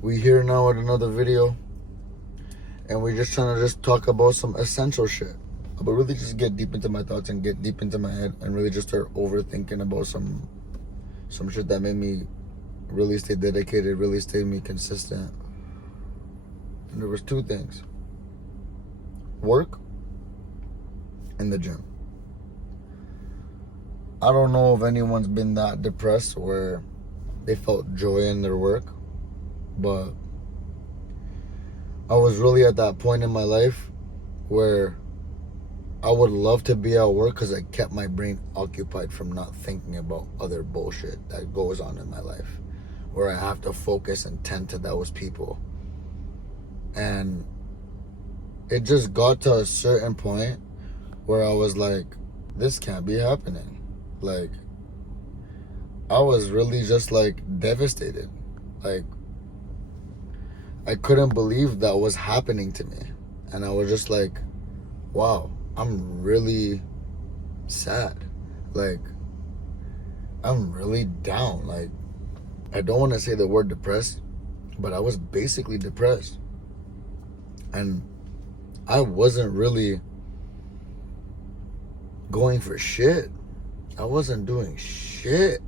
We here now at another video, and we're just trying to just talk about some essential shit. But really just get deep into my thoughts and get deep into my head and really just start overthinking about some shit that made me really stay dedicated, really stay me consistent. And there was two things: work and the gym. I don't know if anyone's been that depressed where they felt joy in their work, but I was really at that point in my life where I would love to be at work because I kept my brain occupied from not thinking about other bullshit that goes on in my life, where I have to focus and tend to those people. And it just got to a certain point where I was like, this can't be happening. Like, I was really just like devastated. Like, I couldn't believe that was happening to me. And I was just like, wow, I'm really sad. Like, I'm really down. Like, I don't want to say the word depressed, but I was basically depressed. And I wasn't really going for shit. I wasn't doing shit.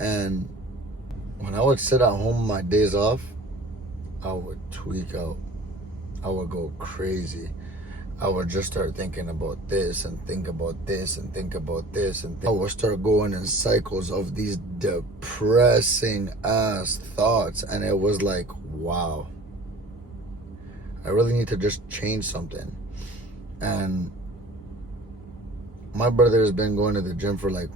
And when I would sit at home on my days off, I would tweak out. I would go crazy. I would just start thinking about this and think about this and think about this. I would start going in cycles of these depressing ass thoughts. And it was like, wow, I really need to just change something. And my brother has been going to the gym for like,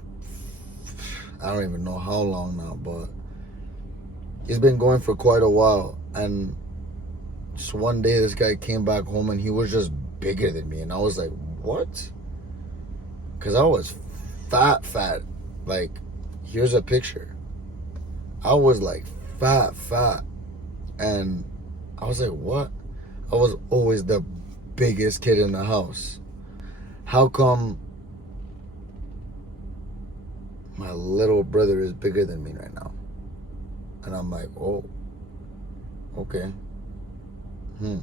I don't even know how long now, but he's been going for quite a while. And just one day this guy came back home and he was just bigger than me. And I was like, what? Because I was fat. Like, here's a picture. I was like fat. And I was like, what? I was always the biggest kid in the house. How come my little brother is bigger than me right now? And I'm like, oh, okay. I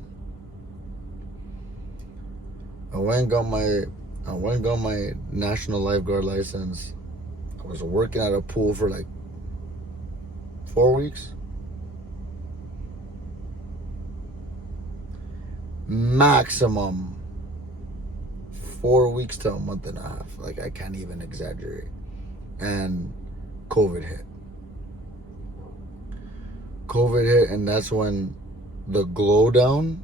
went and got my National Lifeguard license. I was working at a pool for like 4 weeks. Maximum 4 weeks to a month and a half. Like, I can't even exaggerate. And COVID hit. And that's when the glow down,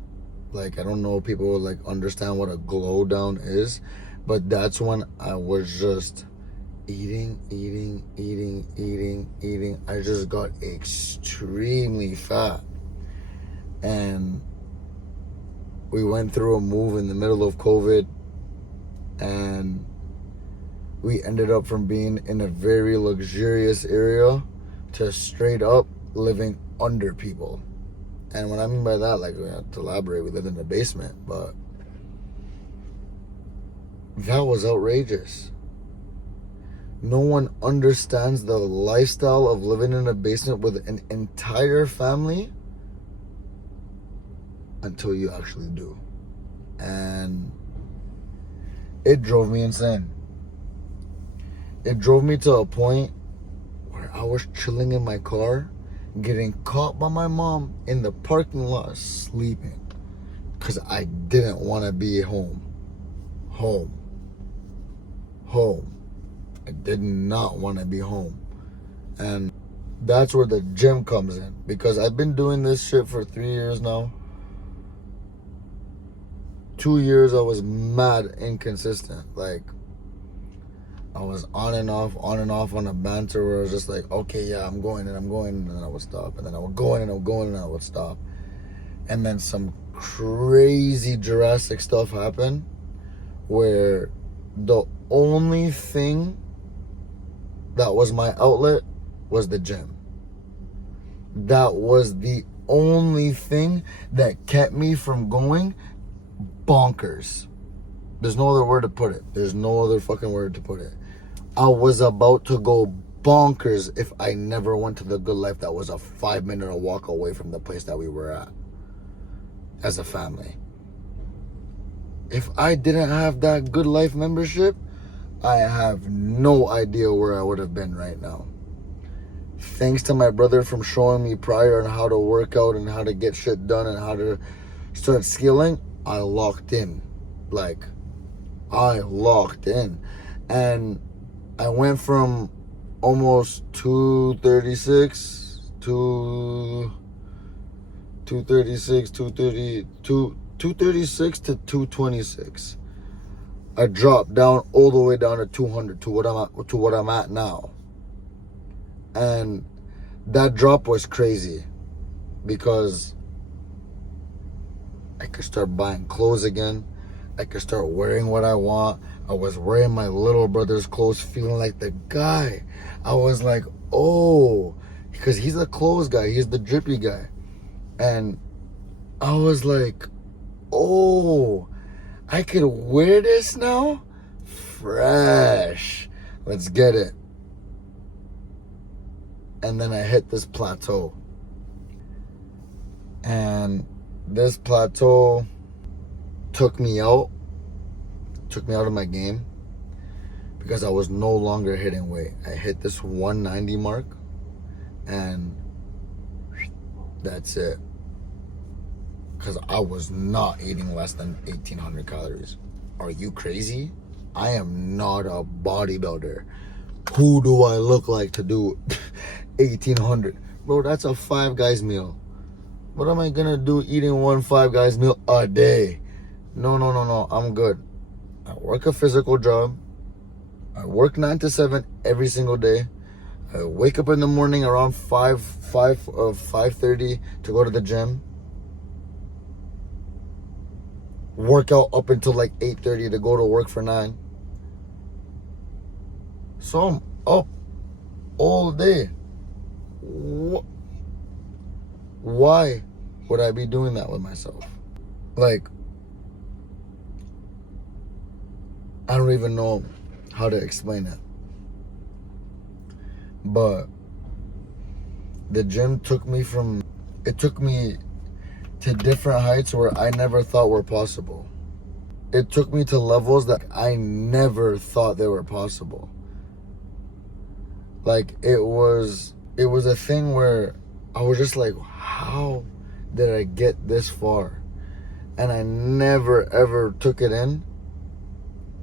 like, I don't know if people like understand what a glow down is, but that's when I was just eating. I just got extremely fat. And we went through a move in the middle of COVID, and we ended up from being in a very luxurious area to straight up living under people. And what I mean by that, like, we have to elaborate, we lived in the basement, but that was outrageous. No one understands the lifestyle of living in a basement with an entire family until you actually do. And it drove me insane. It drove me to a point where I was chilling in my car, getting caught by my mom in the parking lot sleeping because I didn't want to be home. I did not want to be home. And that's where the gym comes in, because I've been doing this shit for 3 years now. 2 years I was mad inconsistent. Like, I was on and off on a banter where I was just like, okay, yeah, I'm going, and then I would stop. And then I would go in, and I would stop. And then some crazy Jurassic stuff happened where the only thing that was my outlet was the gym. That was the only thing that kept me from going bonkers. There's no other word to put it. There's no other fucking word to put it. I was about to go bonkers if I never went to the Good Life that was a 5-minute walk away from the place that we were at as a family. If I didn't have that Good Life membership, I have no idea where I would have been right now. Thanks to my brother from showing me prior on how to work out and how to get shit done and how to start skilling, I locked in. Like, I locked in. And I went from almost 236 to 226 I dropped down all the way down to 200 to what I'm at now. And that drop was crazy because I could start buying clothes again. I could start wearing what I want. I was wearing my little brother's clothes, feeling like the guy. I was like, oh, because he's a clothes guy. He's the drippy guy. And I was like, oh, I could wear this now? Fresh. Let's get it. And then I hit this plateau. And this plateau took me out of my game because I was no longer hitting weight. I hit this 190 mark and that's it. Because I was not eating less than 1,800 calories. Are you crazy? I am not a bodybuilder. Who do I look like to do 1,800? Bro, that's a Five Guys meal. What am I gonna do eating one Five Guys meal a day? No. I'm good. I work a physical job. I work 9 to 7 every single day. I wake up in the morning around 5:30 to go to the gym. Work out up until like 8:30 to go to work for 9. So I'm up all day. Why would I be doing that with myself? Like, I don't even know how to explain it. But the gym took me to different heights where I never thought were possible. It took me to levels that I never thought they were possible. Like, it was a thing where I was just like, how did I get this far? And I never ever took it in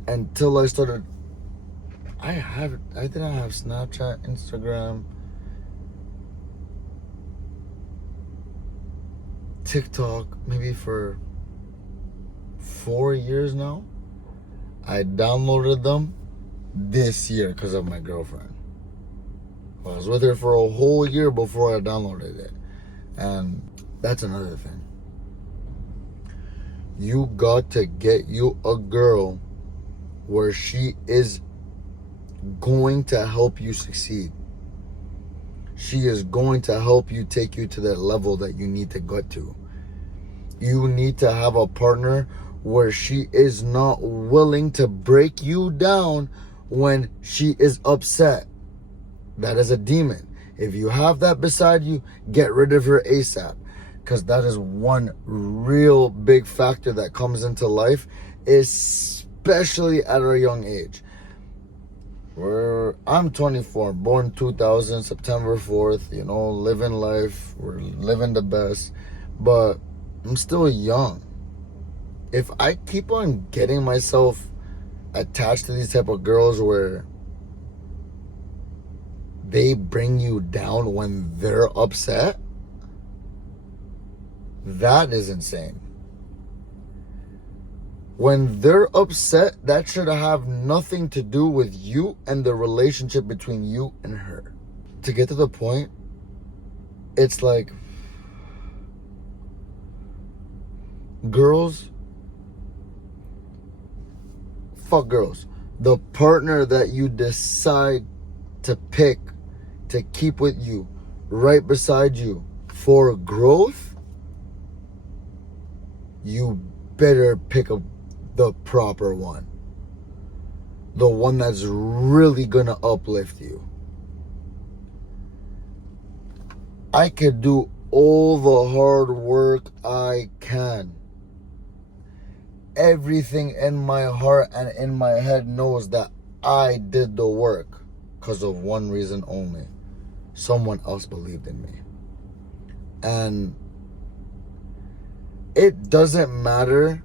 until I started. I didn't have Snapchat, Instagram, TikTok, maybe for 4 years now. I downloaded them this year because of my girlfriend. I was with her for a whole year before I downloaded it. And that's another thing. You got to get you a girl where she is going to help you succeed. She is going to help you take you to that level that you need to get to. You need to have a partner where she is not willing to break you down when she is upset. That is a demon. If you have that beside you, get rid of her ASAP. Because that is one real big factor that comes into life, especially at a young age. I'm 24, born 2000, September 4th, living life. We're living the best. But I'm still young. If I keep on getting myself attached to these type of girls where they bring you down when they're upset, that is insane. When they're upset, that should have nothing to do with you and the relationship between you and her. To get to the point, it's like, fuck girls. The partner that you decide to pick to keep with you, right beside you for growth, you better pick up the proper one. The one that's really gonna uplift you. I could do all the hard work I can. Everything in my heart and in my head knows that I did the work because of one reason only. Someone else believed in me. And it doesn't matter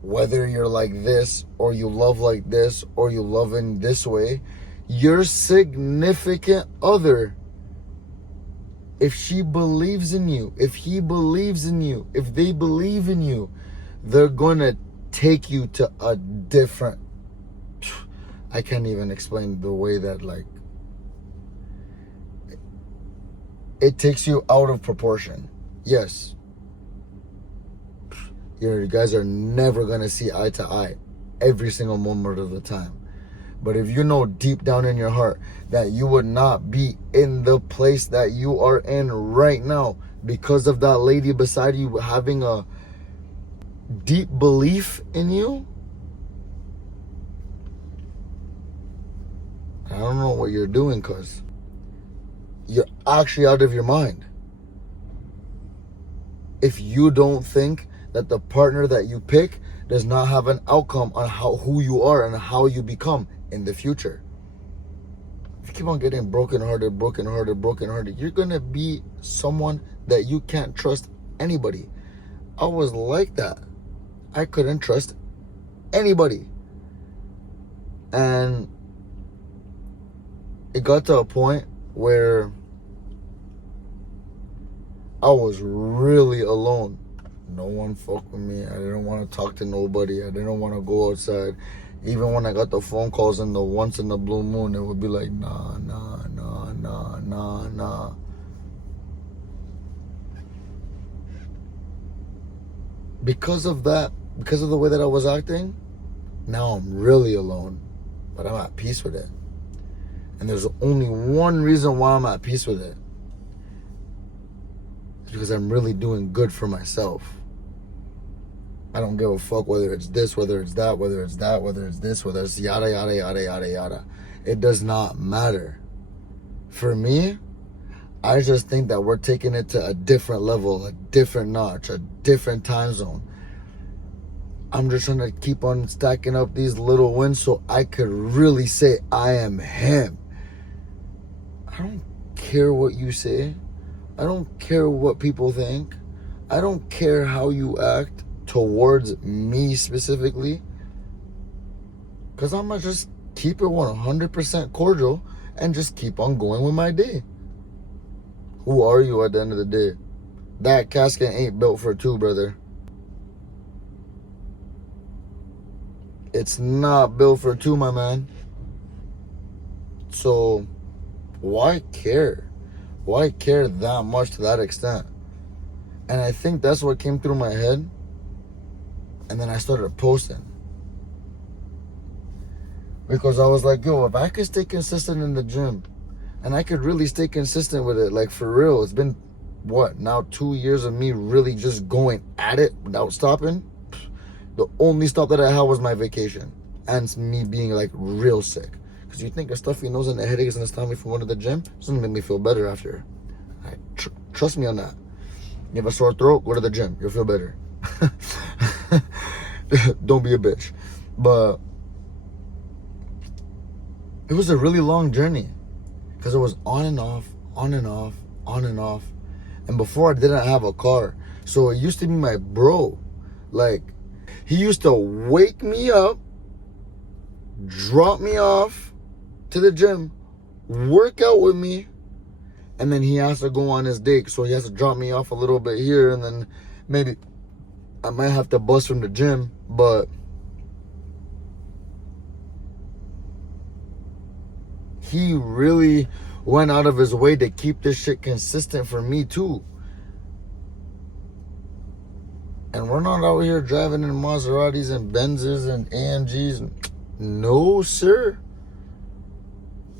whether you're like this or you love like this or you love in this way. Your significant other, if she believes in you, if he believes in you, if they believe in you, they're gonna take you to a different, I can't even explain the way that, like, it takes you out of proportion. Yes, you guys are never gonna see eye to eye every single moment of the time. But if you know deep down in your heart that you would not be in the place that you are in right now because of that lady beside you having a deep belief in you, I don't know what you're doing, cuz you're actually out of your mind. If you don't think that the partner that you pick does not have an outcome on who you are and how you become in the future. If you keep on getting brokenhearted, you're gonna be someone that you can't trust anybody. I was like that. I couldn't trust anybody. And it got to a point where I was really alone. No one fucked with me. I didn't want to talk to nobody. I didn't want to go outside. Even when I got the phone calls in the once in the blue moon, it would be like, nah. Because of that, because of the way that I was acting, now I'm really alone. But I'm at peace with it. And there's only one reason why I'm at peace with it. It's because I'm really doing good for myself. I don't give a fuck whether it's this, whether it's that, whether it's that, whether it's this, whether it's yada, yada, yada, yada, yada. It does not matter. For me, I just think that we're taking it to a different level, a different notch, a different time zone. I'm just trying to keep on stacking up these little wins so I could really say I am him. I don't care what you say. I don't care what people think. I don't care how you act towards me specifically. Because I'm going to just keep it 100% cordial and just keep on going with my day. Who are you at the end of the day? That casket ain't built for two, brother. It's not built for two, my man. So why care? Why care that much to that extent? And I think that's what came through my head. And then I started posting. Because I was like, yo, if I could stay consistent in the gym, and I could really stay consistent with it, like for real, it's been, what, now 2 years of me really just going at it without stopping. The only stop that I had was my vacation. And me being like real sick. Because you think a stuffy nose and a headache is going to stop me from going to the gym? It's going to make me feel better after. Trust me on that. You have a sore throat, go to the gym. You'll feel better. Don't be a bitch. But it was a really long journey. Because it was on and off, on and off, on and off. And before I didn't have a car. So it used to be my bro. Like, he used to wake me up, drop me off to the gym, work out with me, and then he has to go on his date. So he has to drop me off a little bit here, and then maybe I might have to bus from the gym. But he really went out of his way to keep this shit consistent for me too. And we're not out here driving in Maseratis and Benzes and AMGs. No, sir.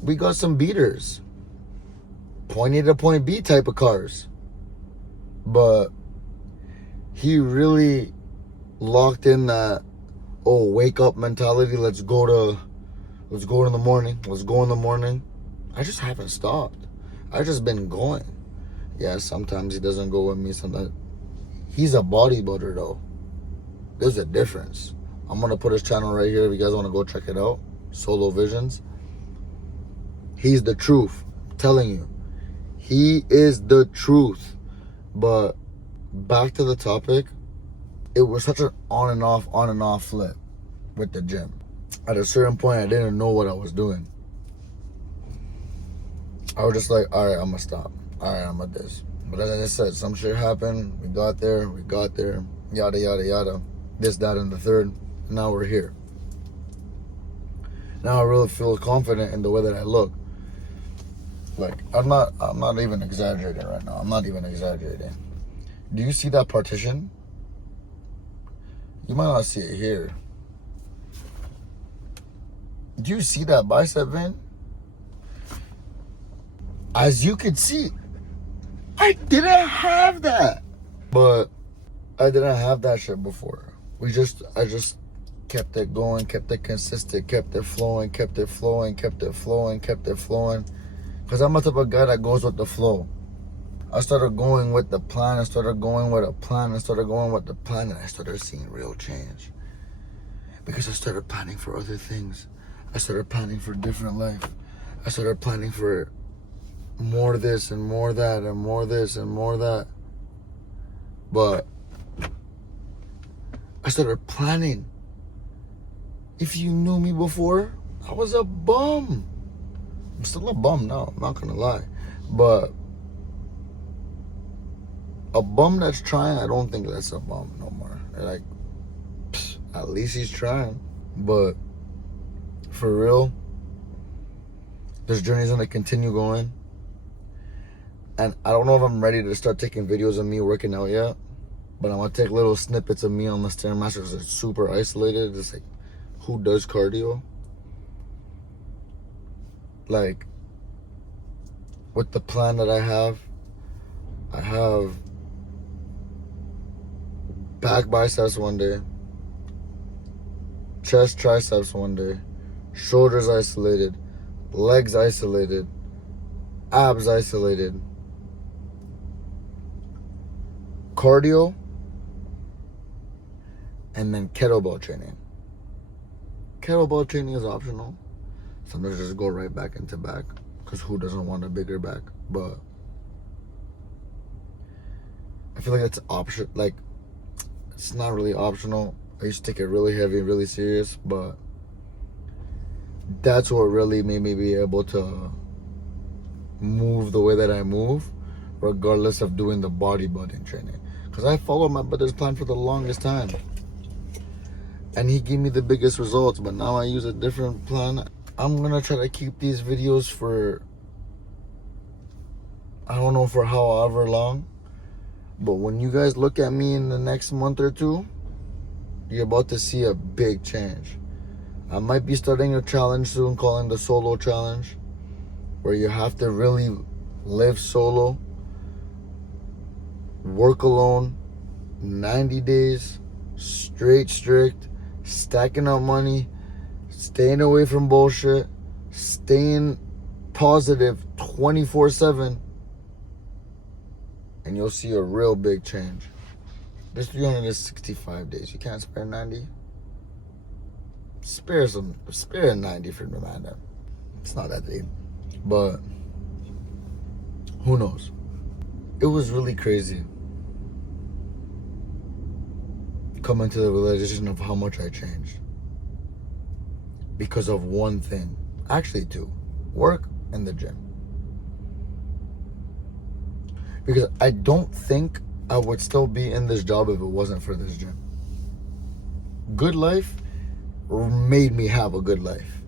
We got some beaters. Point A to point B type of cars. But he really locked in that, oh, wake up mentality. Let's go in the morning. I just haven't stopped. I just been going. Yeah, sometimes he doesn't go with me. Sometimes he's a bodybuilder though. There's a difference. I'm gonna put his channel right here if you guys want to go check it out. Solo Visions. He's the truth. I'm telling you, he is the truth. But back to the topic, it was such an on and off flip with the gym. At a certain point, I didn't know what I was doing. I was just like, all right, I'm gonna stop. All right, I'm at this. But as I said, some shit happened. We got there. Yada, yada, yada. This, that, and the third. Now we're here. Now I really feel confident in the way that I look. Like, I'm not even exaggerating right now. I'm not even exaggerating. Do you see that partition? You might not see it here. Do you see that bicep vein? As you can see, I didn't have that. But I didn't have that shit before. I just kept it going, kept it consistent, kept it flowing. Because I'm the type of guy that goes with the flow. I started going with the plan. I started going with a plan. And I started seeing real change. Because I started planning for other things. I started planning for different life. I started planning for more this and more that and more this and more that. But I started planning. If you knew me before, I was a bum. I'm still a bum now, I'm not gonna lie. But a bum that's trying, I don't think that's a bum no more. Like, at least he's trying. But for real, this journey's gonna continue going. And I don't know if I'm ready to start taking videos of me working out yet. But I'm gonna take little snippets of me on the Stairmaster because it's super isolated. It's like, who does cardio? Like, with the plan that I have back biceps one day, chest triceps one day, shoulders isolated, legs isolated, abs isolated, cardio, and then kettlebell training. Kettlebell training is optional. Sometimes just go right back into back, because who doesn't want a bigger back? But I feel like it's option. Like, it's not really optional. I used to take it really heavy, really serious, but that's what really made me be able to move the way that I move, regardless of doing the bodybuilding training. Because I followed my brother's plan for the longest time, and he gave me the biggest results. But now I use a different plan. I'm gonna try to keep these videos for, I don't know for however long, but when you guys look at me in the next month or two, you're about to see a big change. I might be starting a challenge soon calling the Solo Challenge, where you have to really live solo, work alone, 90 days, straight strict, stacking up money, staying away from bullshit, staying positive 24/7, and you'll see a real big change. There's 365 days. You can't spare 90. Spare 90 for the man. It's not that deep. But who knows? It was really crazy coming to the realization of how much I changed. Because of one thing. Actually two. Work and the gym. Because I don't think I would still be in this job if it wasn't for this gym. Good life made me have a good life.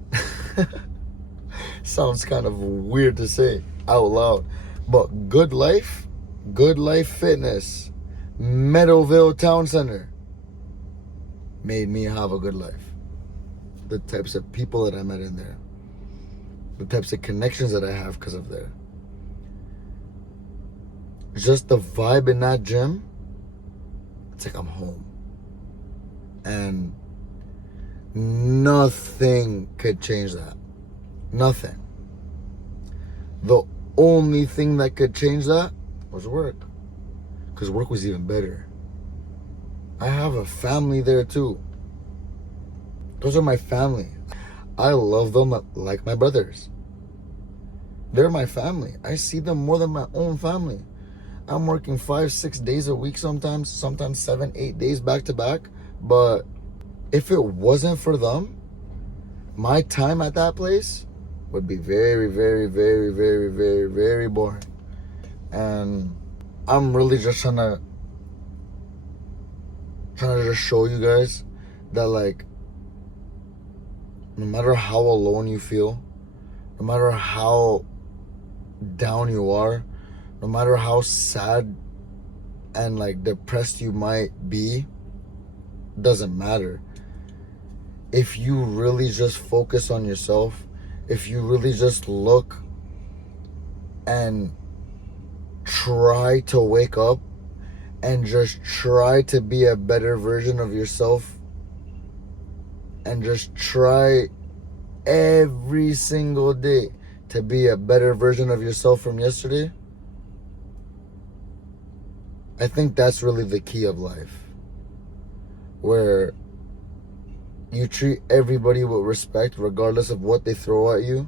Sounds kind of weird to say out loud. But Good Life Fitness, Meadowville Town Center, made me have a good life. The types of people that I met in there, the types of connections that I have because of there. Just the vibe in that gym, it's like I'm home. And nothing could change that. Nothing. The only thing that could change that was work. Because work was even better. I have a family there too. Those are my family. I love them like my brothers. They're my family. I see them more than my own family. I'm working 5-6 days a week sometimes 7-8 days back to back. But if it wasn't for them, my time at that place would be very, very, very, very, very, very boring. And I'm really just trying to just show you guys that, like, no matter how alone you feel, no matter how down you are, no matter how sad and like depressed you might be, doesn't matter. If you really just focus on yourself, if you really just look and try to wake up and just try to be a better version of yourself, and just try every single day to be a better version of yourself from yesterday, I think that's really the key of life. Where you treat everybody with respect regardless of what they throw at you,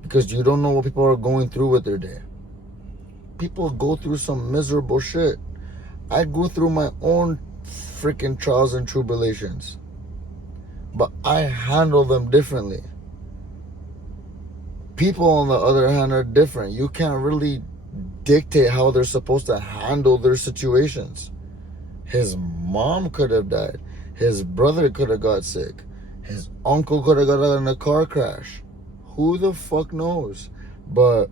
because you don't know what people are going through with their day. People go through some miserable shit. I go through my own freaking trials and tribulations, but I handle them differently. People, on the other hand, are different. You can't really dictate how they're supposed to handle their situations. His mom could have died. His brother could have got sick. His uncle could have got in a car crash. Who the fuck knows? But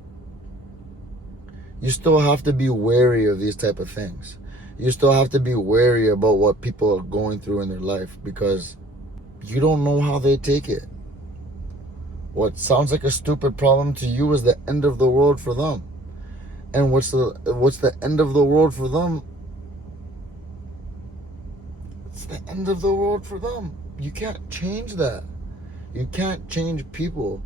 you still have to be wary of these type of things. You still have to be wary about what people are going through in their life, because you don't know how they take it. What sounds like a stupid problem to you is the end of the world for them. And what's the end of the world for them? It's the end of the world for them. You can't change that. You can't change people.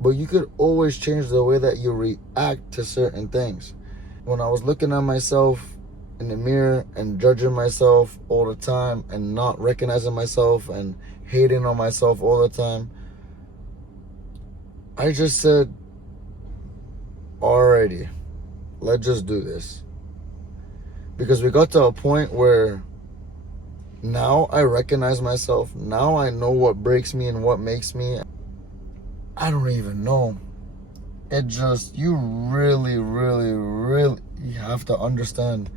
But you could always change the way that you react to certain things. When I was looking at myself in the mirror and judging myself all the time and not recognizing myself and hating on myself all the time, I just said, alrighty, let's just do this. Because we got to a point where now I recognize myself. Now I know what breaks me and what makes me. I don't even know. It just, you really, really, really have to understand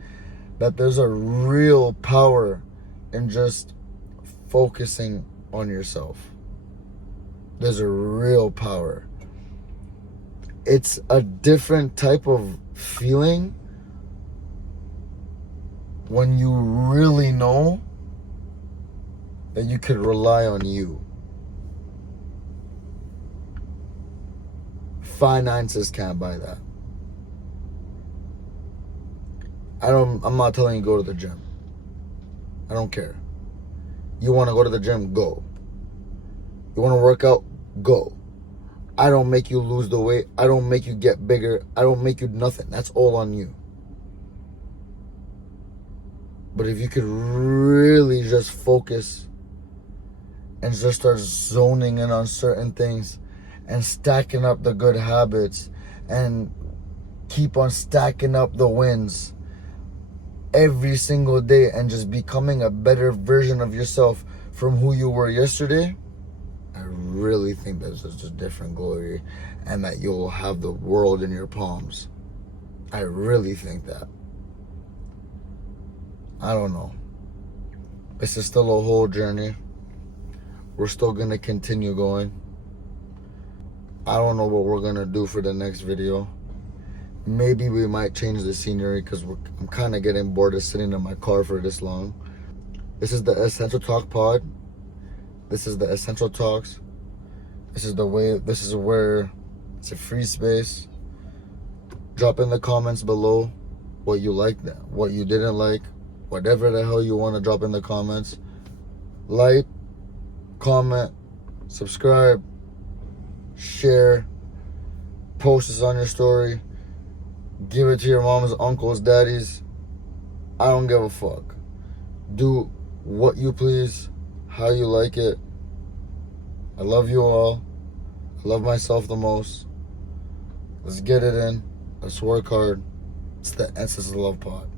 that there's a real power in just focusing on yourself. There's a real power. It's a different type of feeling when you really know that you could rely on you. Finances can't buy that. I'm not telling you go to the gym. I don't care. You want to go to the gym, go. You want to work out, go. I don't make you lose the weight. I don't make you get bigger. I don't make you nothing. That's all on you. But if you could really just focus and just start zoning in on certain things and stacking up the good habits and keep on stacking up the wins every single day and just becoming a better version of yourself from who you were yesterday, I really think there's just a different glory and that you'll have the world in your palms. I really think that. I don't know. This is still a whole journey. We're still going to continue going. I don't know what we're going to do for the next video. Maybe we might change the scenery because I'm kind of getting bored of sitting in my car for this long. This is the Essential Talk Pod. This is the Essential Talks. This is where it's a free space. Drop in the comments below what you liked, what you didn't like, whatever the hell you want to drop in the comments. Like, comment, subscribe, share, post this on your story, give it to your mom's, uncles, daddies. I don't give a fuck. Do what you please, how you like it. I love you all. I love myself the most. Let's get it in. Let's work hard. It's the Essence of Love Pod.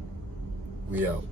We out.